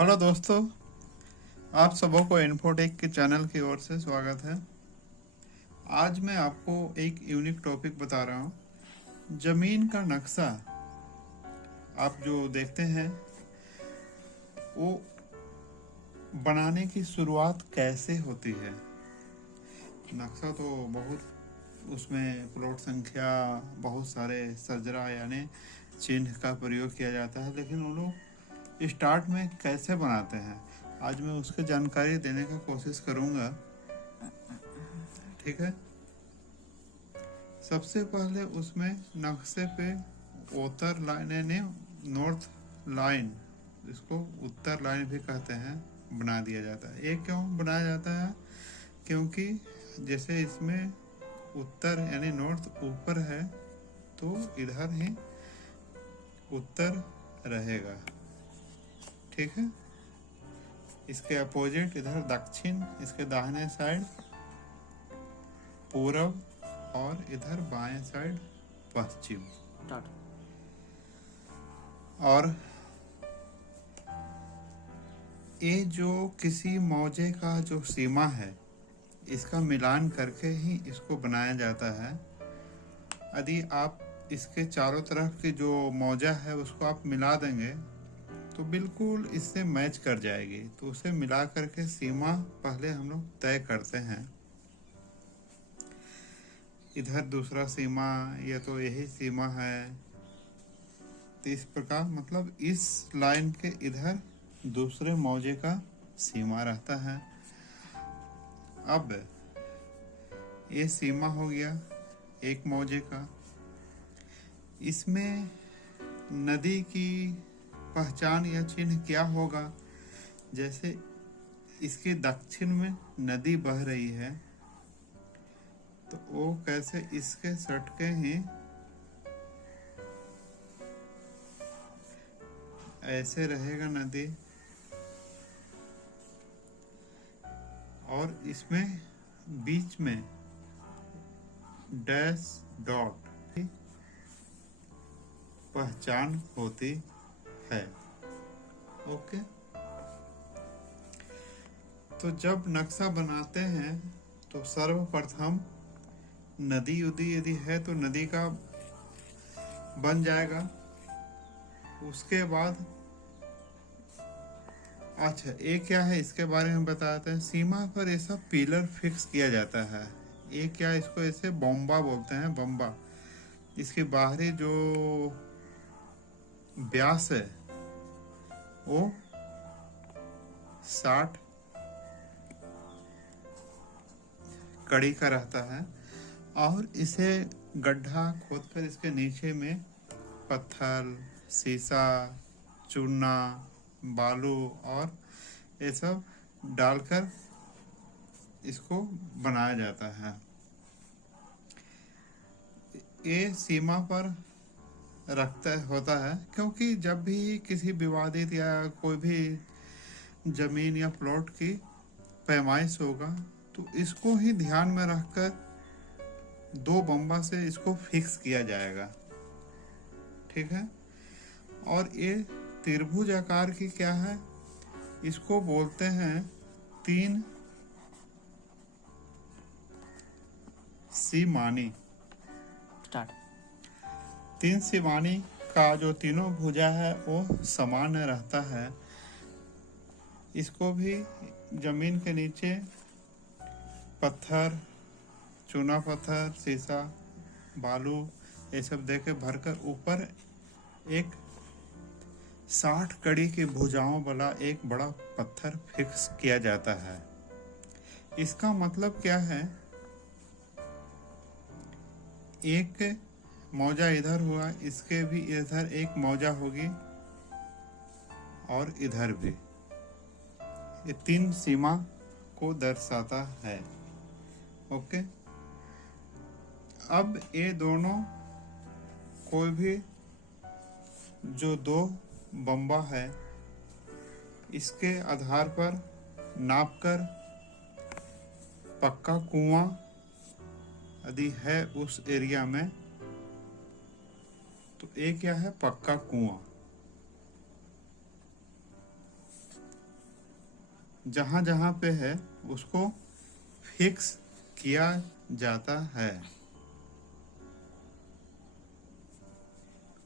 Hello दोस्तों, आप सबों को इन्फोटेक के चैनल की ओर से स्वागत है। आज मैं आपको एक यूनिक टॉपिक बता रहा हूँ। ज़मीन का नक्शा आप जो देखते हैं वो बनाने की शुरुआत कैसे होती है। नक्शा तो बहुत उसमें प्लॉट संख्या बहुत सारे सजरा यानी चिन्ह का प्रयोग किया जाता है, लेकिन वो लोग स्टार्ट में कैसे बनाते हैं आज मैं उसकी जानकारी देने की कोशिश करूँगा। ठीक है। सबसे पहले उसमें नक्शे पे उत्तर लाइन यानी नॉर्थ लाइन, इसको उत्तर लाइन भी कहते हैं, बना दिया जाता है। ये क्यों बनाया जाता है? क्योंकि जैसे इसमें उत्तर यानी नॉर्थ ऊपर है तो इधर ही उत्तर रहेगा। ठीक है। इसके अपोजिट इधर दक्षिण, इसके दाहिने साइड पूरब और इधर बाएं साइड पश्चिम। और ये जो किसी मौजे का जो सीमा है इसका मिलान करके ही इसको बनाया जाता है। यदि आप इसके चारों तरफ की जो मौजा है उसको आप मिला देंगे तो बिल्कुल इससे मैच कर जाएगी। तो उसे मिला करके सीमा पहले हम लोग तय करते हैं। इधर दूसरा सीमा, या तो यही सीमा है, तो इस प्रकार मतलब इस लाइन के इधर दूसरे मौजे का सीमा रहता है। अब ये सीमा हो गया एक मौजे का। इसमें नदी की पहचान या चिन्ह क्या होगा? जैसे इसके दक्षिण में नदी बह रही है तो वो कैसे इसके सटके ही ऐसे रहेगा नदी, और इसमें बीच में डैश डॉट की पहचान होती है। ओके। तो जब नक्शा बनाते हैं तो सर्वप्रथम नदी उदी यदि है तो नदी का बन जाएगा। उसके बाद अच्छा ये क्या है इसके बारे में बताते हैं। सीमा पर ऐसा पिलर फिक्स किया जाता है। ये क्या, इसको ऐसे बम्बा बोलते हैं, बम्बा। इसकी बाहरी जो व्यास है वो 60 कड़ी का रहता है, और इसे गड्ढा खोदकर इसके नीचे में पत्थर, शीशा, चूना, बालू और ये सब डालकर इसको बनाया जाता है। ये सीमा पर होता है क्योंकि जब भी किसी विवादित या कोई भी जमीन या प्लॉट की पैमाइश होगा तो इसको ही ध्यान में रखकर दो बम्बा से इसको फिक्स किया जाएगा। ठीक है। और ये त्रिभुज आकार की क्या है, इसको बोलते हैं तीन सीमानी। तीन सीमानी का जो तीनों भुजा है वो समान रहता है। इसको भी जमीन के नीचे पत्थर, चूना पत्थर, शीशा, बालू ये सब देके भरकर ऊपर एक 60 कड़ी की भुजाओं वाला एक बड़ा पत्थर फिक्स किया जाता है। इसका मतलब क्या है, एक मौजा इधर हुआ, इसके भी इधर एक मौजा होगी और इधर भी। ये तीन सीमा को दर्शाता है। ओके। अब ये दोनों कोई भी जो दो बम्बा है इसके आधार पर नापकर पक्का कुआं यदि है उस एरिया में तो ये क्या है, पक्का कुआं। जहाँ जहाँ पे है उसको फिक्स किया जाता है।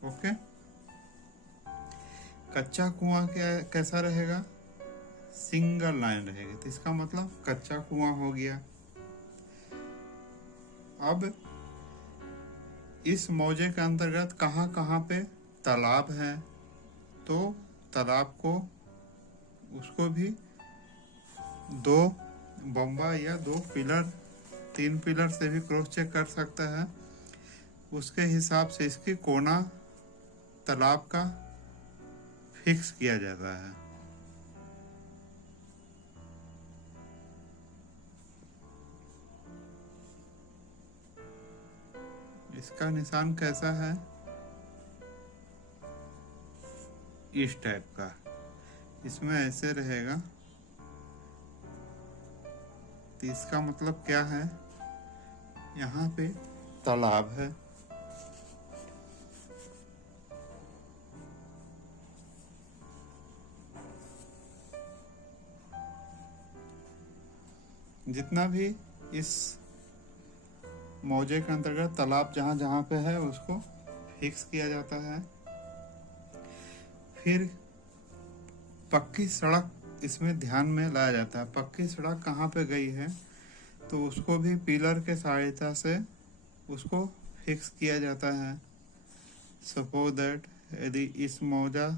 ओके। कच्चा कुआं कैसा रहेगा? सिंगल लाइन रहेगी, तो इसका मतलब कच्चा कुआं हो गया। अब इस मौजे के अंतर्गत कहाँ कहाँ पे तालाब है, तो तालाब को उसको भी दो बम्बा या दो पिलर, 3 पिलर से भी क्रॉस चेक कर सकता है। उसके हिसाब से इसकी कोना तालाब का फिक्स किया जाता है। इसका निशान कैसा है? इस टाइप का, इसमें ऐसे रहेगा। तो इसका मतलब क्या है? यहाँ पे तालाब है, जितना भी इस मौजे के अंतर्गत तालाब जहाँ जहाँ पे है उसको फिक्स किया जाता है। फिर पक्की सड़क इसमें ध्यान में लाया जाता है। पक्की सड़क कहाँ पे गई है, तो उसको भी पिलर के सहायता से उसको फिक्स किया जाता है। सपोज दैट यदि इस मौजा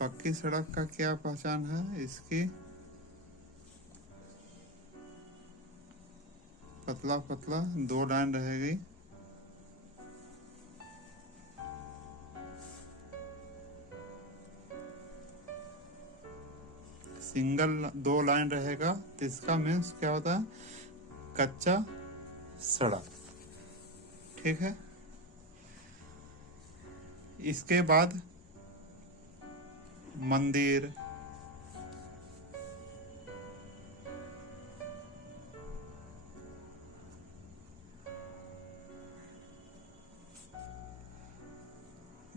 पक्की सड़क का क्या पहचान है? इसकी पतला पतला 2 लाइन रहेगी। सिंगल 2 लाइन रहेगा, तो इसका मीन्स क्या होता है? कच्चा सड़क। ठीक है। इसके बाद मंदिर,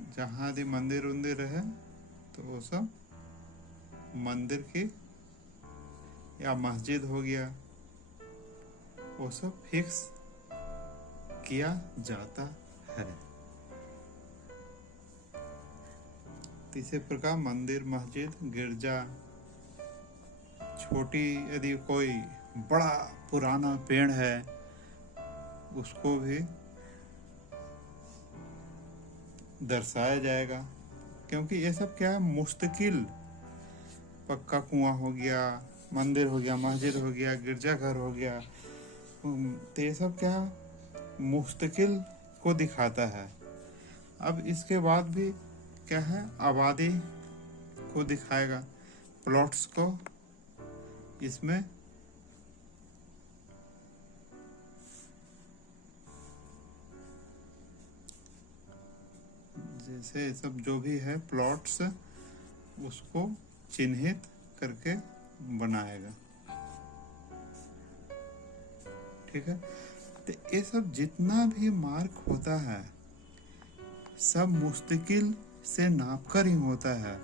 जहाँ भी मंदिर उंदिर है तो वो सब मंदिर की या मस्जिद हो गया, वो सब फिक्स किया जाता है। तीसरे प्रकार मंदिर, मस्जिद, गिरजा, छोटी यदि कोई बड़ा पुराना पेड़ है उसको भी दर्शाया जाएगा। क्योंकि ये सब क्या है? मुस्तकिल। पक्का कुआं हो गया, मंदिर हो गया, मस्जिद हो गया, गिरजाघर हो गया, तो ये सब क्या है? मुस्तकिल को दिखाता है। अब इसके बाद भी क्या है? आबादी को दिखाएगा, प्लॉट्स को। इसमें जैसे सब जो भी है प्लॉट्स, उसको चिन्हित करके बनाएगा। ठीक है। तो ये सब जितना भी मार्क होता है सब मुस्तकिल से नापकर ही होता है।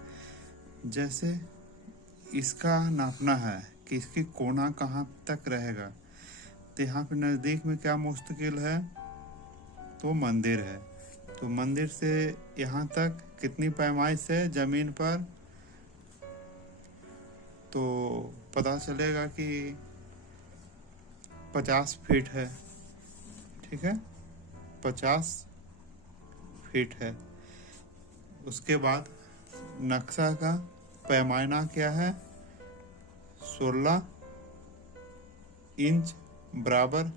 जैसे इसका नापना है कि इसकी कोना कहाँ तक रहेगा, तो यहाँ पे नज़दीक में क्या मुस्तकिल है? तो मंदिर है। तो मंदिर से यहाँ तक कितनी पैमाइश है जमीन पर, तो पता चलेगा कि 50 फीट है। ठीक है, 50 फीट है। उसके बाद नक्शा का पैमाना क्या है? 16 इंच बराबर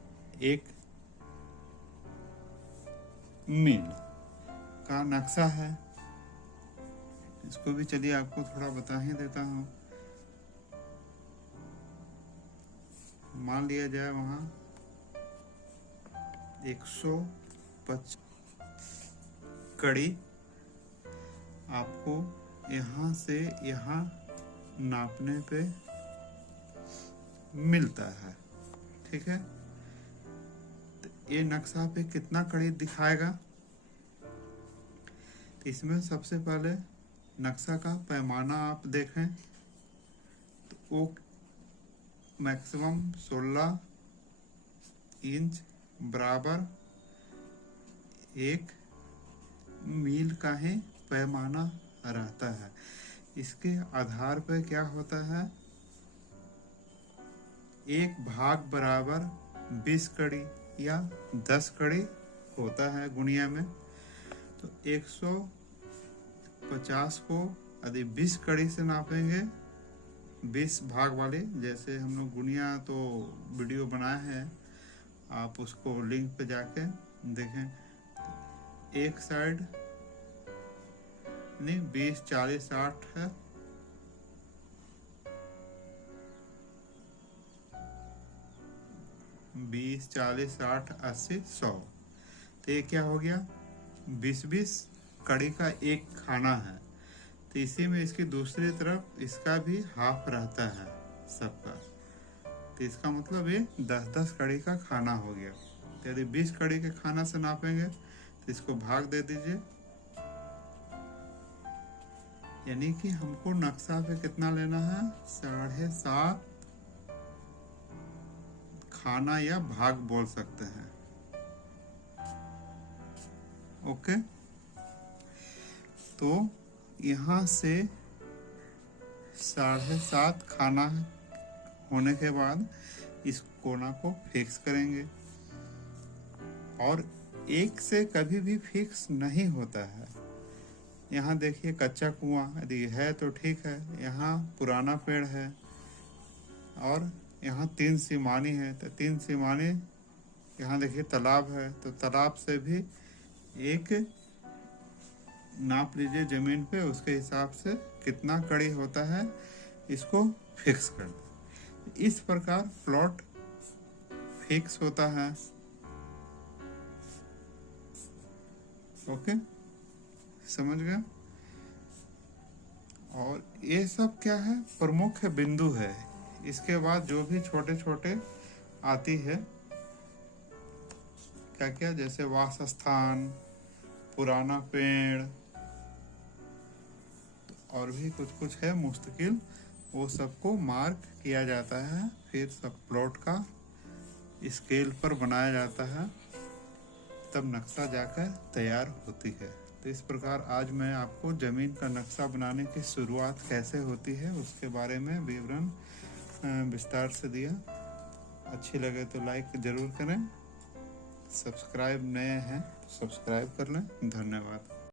1 मील का नक्शा है। इसको भी चलिए आपको थोड़ा बता ही देता हूँ। मान लिया जाए वहाँ 125 कड़ी आपको यहाँ से यहाँ नापने पे मिलता है। ठीक है। तो ये नक्शा पे कितना कड़ी दिखाएगा? तो इसमें सबसे पहले नक्शा का पैमाना आप देखें तो वो मैक्सिमम 16 इंच बराबर 1 मील का ही पैमाना रहता है। इसके आधार पर क्या होता है, 1 भाग बराबर 20 कड़ी या 10 कड़ी होता है गुणिया में। तो 150 को यदि 20 कड़ी से नापेंगे, 20 भाग वाले, जैसे हम लोग गुणिया तो वीडियो बनाए हैं, आप उसको लिंक पे जाके देखें। एक साइड नहीं, 20 40 60 है, 20 40 60 80 100। तो ये क्या हो गया, 20 कड़ी का एक खाना है। तो इसी में इसकी दूसरी तरफ इसका भी हाफ रहता है सबका। तो इसका मतलब ये 10 कड़ी का खाना हो गया। तो यदि 20 कड़ी के खाना से नापेंगे तो इसको भाग दे दीजिए, यानी कि हमको नक्शा पे कितना लेना है, 7.5 खाना या भाग बोल सकते हैं। ओके, तो यहाँ से 7.5 खाना होने के बाद इस कोना को फिक्स करेंगे। और एक से कभी भी फिक्स नहीं होता है। यहाँ देखिए कच्चा कुआं यदि है तो ठीक है, यहाँ पुराना पेड़ है और यहाँ 3 सीमानी है, तो 3 सीमानी, यहाँ देखिए तालाब है, तो तालाब से भी एक नाप लीजिए जमीन पे, उसके हिसाब से कितना कड़ी होता है इसको फिक्स कर दे। इस प्रकार प्लॉट फिक्स होता है। ओके, समझ गए। और ये सब क्या है, प्रमुख बिंदु है। इसके बाद जो भी छोटे छोटे आती है, क्या क्या, जैसे वास स्थान, पुराना पेड़ और भी कुछ कुछ है मुस्तकिल, वो सबको मार्क किया जाता है। फिर सब प्लॉट का स्केल पर बनाया जाता है, तब नक्शा जाकर तैयार होती है। तो इस प्रकार आज मैं आपको ज़मीन का नक्शा बनाने की शुरुआत कैसे होती है उसके बारे में विवरण विस्तार से दिया। अच्छी लगे तो लाइक ज़रूर करें, सब्सक्राइब नए हैं तो सब्सक्राइब कर लें। धन्यवाद।